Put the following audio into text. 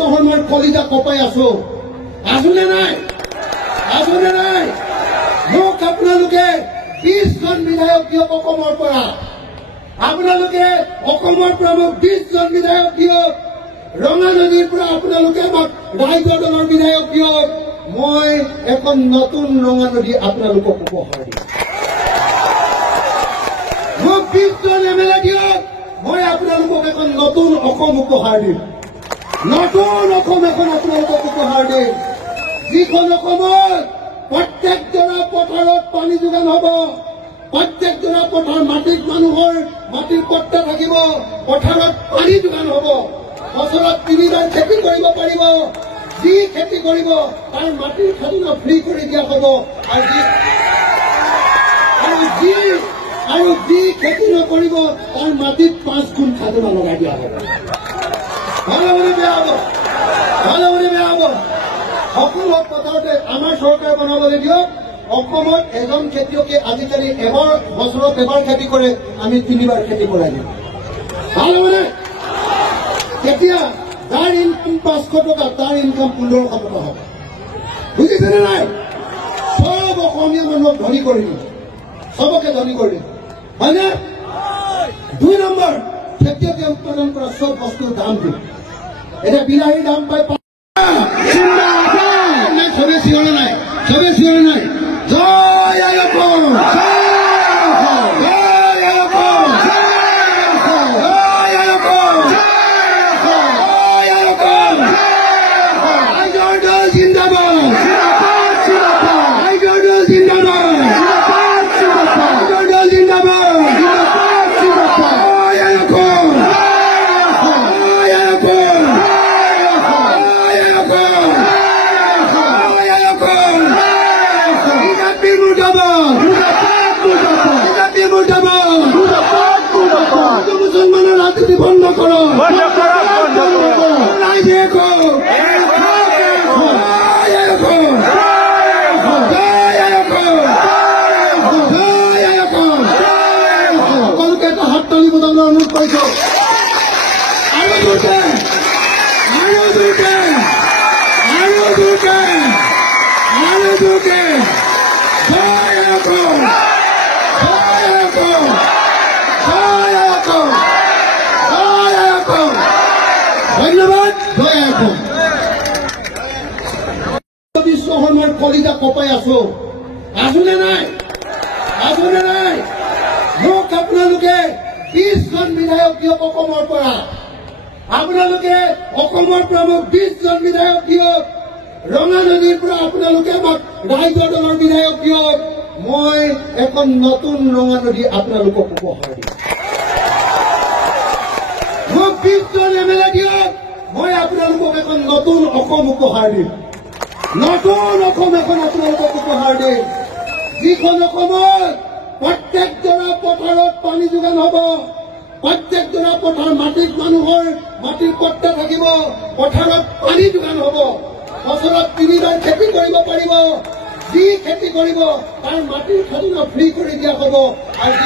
বিশ্বখন মই কলিজা কপাই আছো নে নাই মোক আপোনালোকে 20 জন বিধায়ক দিয়ক অসমৰ পৰা আপোনালোকে অসমৰ পৰা মোক 20 জন বিধায়ক দিয়ক ৰঙা নদীৰ পৰা আপোনালোকে মোক ৰাইজৰ দলৰ বিধায়ক দিয়ক মই এখন নতুন ৰঙা নদী আপোনালোকক উপহাৰ দিম মোক 20 জন এমএলএ দিয়ক মই আপোনালোকক এখন নতুন অসম উপহাৰ দিম নতুন অসম এখন আপোনালোকক উপহাৰ দিম যিখন অসমত প্ৰত্যেকজনা পথাৰত পানী যোগান হ'ব প্ৰত্যেকজনা পথাৰ মাটিত মানুহৰ মাটিৰ পট্টা থাকিব পথাৰত পানী যোগান হ'ব বছৰত 3 বাৰ খেতি কৰিব পাৰিব যি খেতি কৰিব তাৰ মাটিৰ খাজনা ফ্ৰী কৰি দিয়া হ'ব আৰু যি খেতি নকৰিব তাৰ মাটিত 5 গুণ খাজনা লগাই দিয়া হ'ব ভালমনে বেয়া হ'ব সকলো পথাৰতে আমাৰ চৰকাৰে বনাবলৈ দিয়ক অসমত এজন খেতিয়কে আজিকালি বছৰত এবাৰ খেতি কৰে আমি 3 বাৰ খেতি কৰাই দিম ভালমনে তেতিয়া যাৰ ইনকাম 500 টকা তাৰ ইনকাম 1500 টকা হ'ব বুজিছেনে নাই সব অসমীয়া মানুহক ধনী কৰি দিম সবকে ধনী কৰি দিম হয়নে 2 নম্বৰ খেতিয়কে উৎপাদন কৰা সব বস্তুৰ দাম দিম এতিয়া বিলাহীৰ দাম পাই সবে চিঞৰে নাই জয় অসম মুসলমানের রাজনীতি বন্ধ করো সকলকে একটা হাততালি বোঝানোর অনুরোধ করেছ আরো জোরে ধন্যবাদ বিশ্বখন মই কলিজা কপাই আছো নে নাই মোক আপোনালোকে 20 জন বিধায়ক দিয়ক অসমৰ পৰা আপোনালোকে অসমৰ পৰা মোক 20 জন বিধায়ক দিয়ক ৰঙা নদীৰ পৰা আপোনালোকে মোক ৰাইজৰ দলৰ বিধায়ক দিয়ক মই এখন নতুন ৰঙা নদী আপোনালোকক উপহাৰ দিম মোক 20 জন এমএলএ দিয়ক মই আপোনালোকক এখন নতুন অসম উপহাৰ দিম নতুন অসম এখন আপোনালোকক উপহাৰ দিম যিখন অসমত প্ৰত্যেকজনা পথাৰত পানী যোগান হ'ব প্ৰত্যেকজনা পথাৰ মাটিত মানুহৰ মাটিৰ পট্টা থাকিব পথাৰত পানী যোগান হ'ব বছৰত 3 বাৰ খেতি কৰিব পাৰিব যি খেতি কৰিব তাৰ মাটিৰ খাজনা ফ্ৰী কৰি দিয়া হ'ব আৰু